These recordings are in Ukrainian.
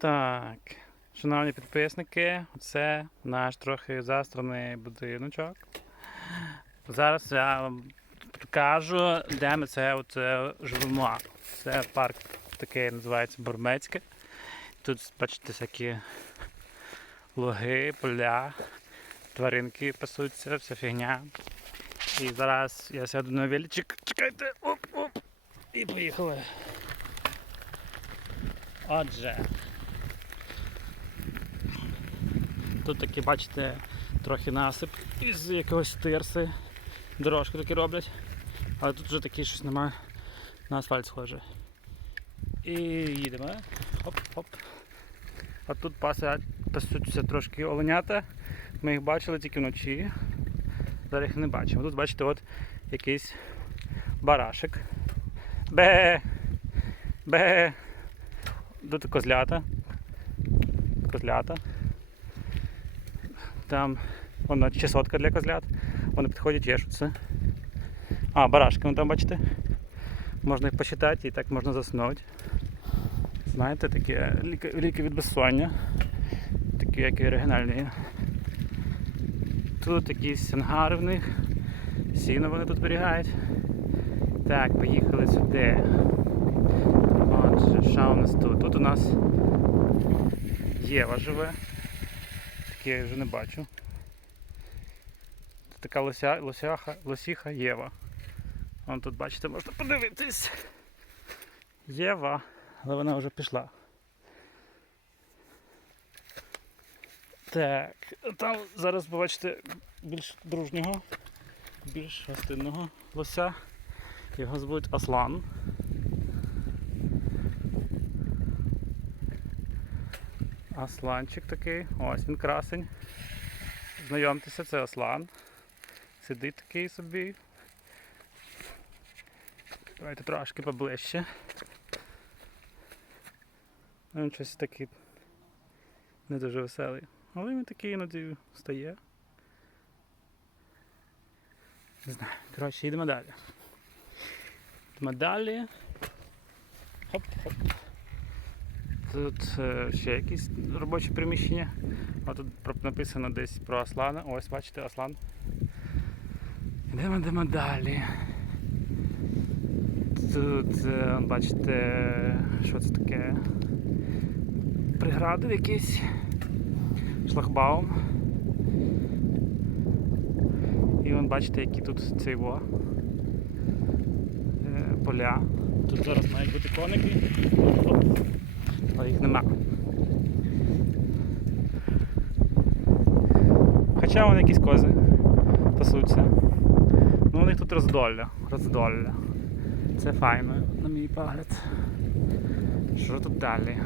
Так, шановні підписники, це наш трохи застраний будиночок. Зараз я вам покажу, де ми це оце живемо. Це парк такий називається Бурмецьке. Тут бачите всякі луги, поля, тваринки пасуться, вся фігня. І зараз я сяду на величик. Чекайте, оп-оп. І поїхали. Отже. Тут такі, бачите, трохи насип із якогось тирси. Дорожки такі роблять. Але тут вже такі щось немає. На асфальт схоже. І їдемо. Хоп-хоп. А тут пасять, пасуться трошки оленята. Ми їх бачили тільки вночі. Зараз їх не бачимо. Тут бачите, от якийсь барашек. Бе! Бе! Тут козлята. Козлята. Там воно чесотка для козлят. Вони підходять, чешуться. А, барашки, вон там бачите. Можна їх посчитати і так можна заснути. Знаєте, такі ліки, від безсоння. Такі, як і оригінальні. Тут якісь ангари в них. Сіно вони тут зберігають. Так, поїхали сюди. Отже, що у нас тут? Тут у нас Єва живе. Таке я вже не бачу. Тут така лося, лосяха, лосіха Єва. Вон тут, бачите, можна подивитись. Єва, але вона вже пішла. Так, там зараз побачите більш дружнього, більш гостинного лося. Його звуть Аслан. Асланчик такий. Ось він красень. Знайомтеся, це Аслан. Сидить такий собі. Давайте трошки поближче. Він щось такий не дуже веселий. Але він такий іноді стає. Не знаю. Коротше, йдемо далі. Йдемо далі. Хоп-хоп. Тут е, ще якісь робочі приміщення. А тут написано десь про Аслана. Ось, бачите, Аслан. Йдемо, йдемо далі. Тут, е, бачите, що це таке? Пригради якісь. Шлагбаум. І вон бачите, які тут цей во. е, Поля. Тут зараз мають бути коники. Але їх нема. Хоча вони якісь кози пасуться. Ну у них тут роздолля. Роздолля. Це файно, на мій погляд. Що тут далі?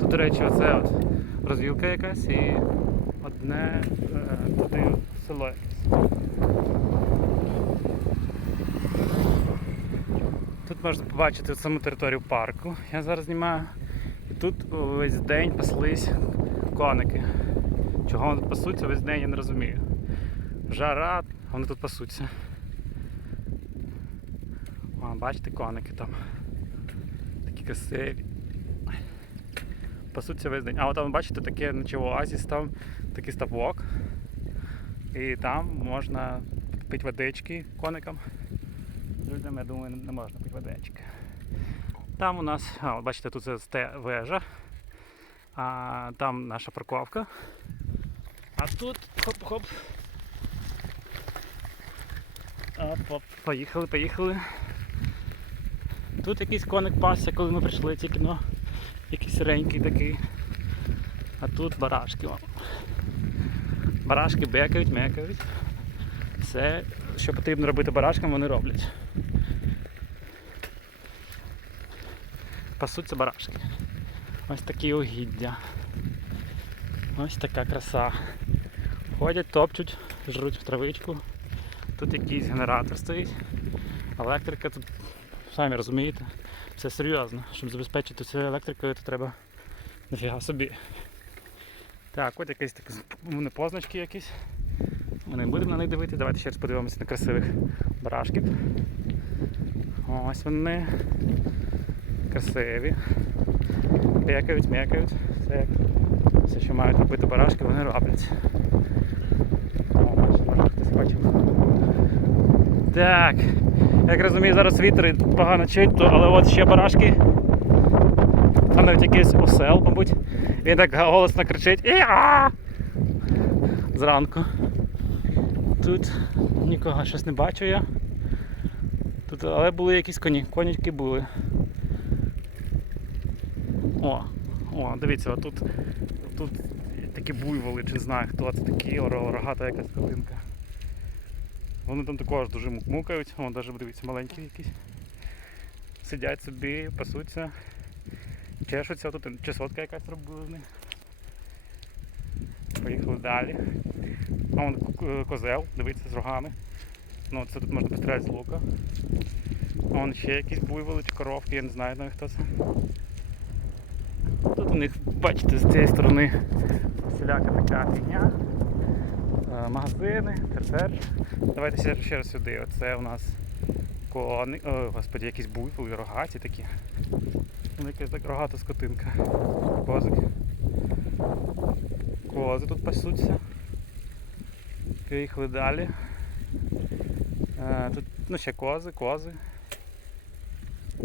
Тут, до речі, оце от розвілка якась і одне туди село якесь. Тут можна побачити саму територію парку. Я зараз знімаю. І тут весь день паслись коники. Чого вони тут пасуться весь день, я не розумію. Жара, вони тут пасуться. О, бачите, коники там. Такі красиві. Пасуться весь день. А от там, бачите, таке наче оазіс, там такий ставок. І там можна пити водички коникам. Людям, я думаю, не можна водички. Там у нас, а, бачите, тут це вежа. А там наша парковка. А тут хоп-хоп. Поїхали, поїхали. Тут якийсь коник пасся, коли ми прийшли тільки но. Якийсь сиренький такий. А тут барашки. Барашки бекають, мекають. Все, що потрібно робити барашкам, вони роблять. Пасуться барашки. Ось такі угіддя. Ось така краса. Ходять, топчуть, жруть в травичку. Тут якийсь генератор стоїть. Електрика тут, самі розумієте, це серйозно. Щоб забезпечити цю електрикою, то треба нафіга собі. Так, от якісь такі позначки якісь. Ми не будемо на них дивитися. Давайте ще раз подивимося на красивих барашків. Ось вони. красиві. Бекають, м'якають. Все, як все, що мають робити барашки, вони роблять. Так. Як розумію, зараз вітер і погано чуть, але от ще барашки. Там навіть якийсь осел, мабуть. Він так голосно кричить. Іа! Зранку. Тут нікого щось не бачу я. Тут, але були якісь коні. Конячки були. О, о, дивіться, тут, тут такі буйволи, чи не знаю хто це такі, рогата якась калинка. Вони там також дуже мукають, вон навіть дивіться, маленькі якісь. Сидять собі, пасуться, чешуться, тут чесотка якась робила в них. Поїхали далі. А вон козел, дивіться, з рогами. Ну, це тут можна постріляти з лука. А вон ще якісь буйволи чи коровки, я не знаю навіть хто це. Тут у них, бачите, з цієї сторони всіляка така фігня. Е, Магазини, терцер. Давайте ще, ще раз сюди. Оце у нас кони. О, господи, якісь буйволи, рогаті такі. Ну, якась так рогата скотинка. Козик. Кози тут пасуться. Поїхали далі. Е, Тут ну, ще кози, кози.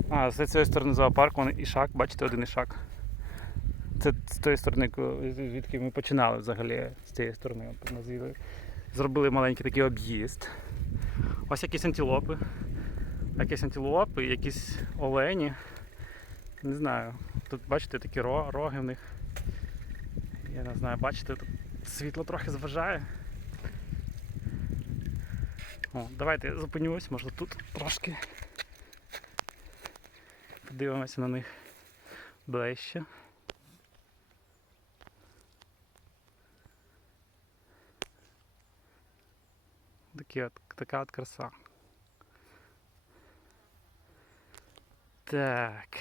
А, з цієї сторони зоопарку вон ішак, бачите, один ішак. Це з тої сторони, звідки ми починали взагалі, з цієї сторони. Зробили маленький такий об'їзд. Ось якісь антилопи. Якісь антилопи, якісь олені. Не знаю. Тут бачите такі роги в них. Я не знаю, бачите, тут світло трохи зважає. О, давайте зупинюсь, може тут трошки. Подивимося на них ближче. Такі от, така от краса. Так.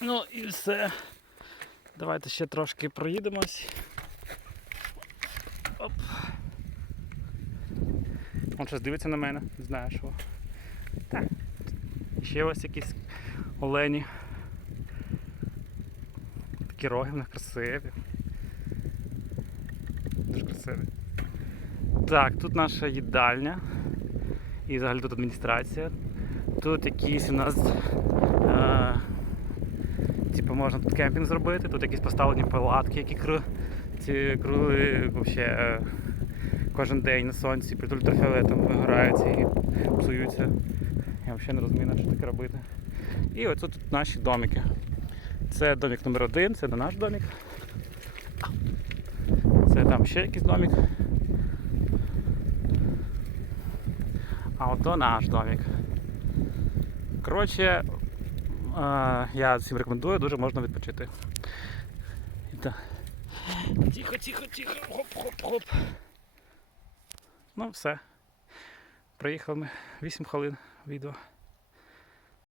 Ну і все. Давайте ще трошки проїдемось. Оп. Он щось дивиться на мене, не знаю що. Так. Ще ось якісь олені. Такі роги в них красиві. Дуже красиві. Так, тут наша їдальня. І взагалі тут адміністрація. Тут якісь у нас. Типу можна тут кемпінг зробити, тут якісь поставлені палатки, які кру, ці круги вообще, е, кожен день на сонці під ультрафіолетом вигораються і псуються. Я взагалі не розумію, на що таке робити. І ось тут наші домики. Це домик номер один, це не наш домик. Це там ще якийсь домик. А от наш домик. Коротше, я всім рекомендую, дуже можна відпочити. Так. Тихо, тихо, тихо, хоп, хоп, хоп. Ну все. Приїхали ми 8 хвилин відео.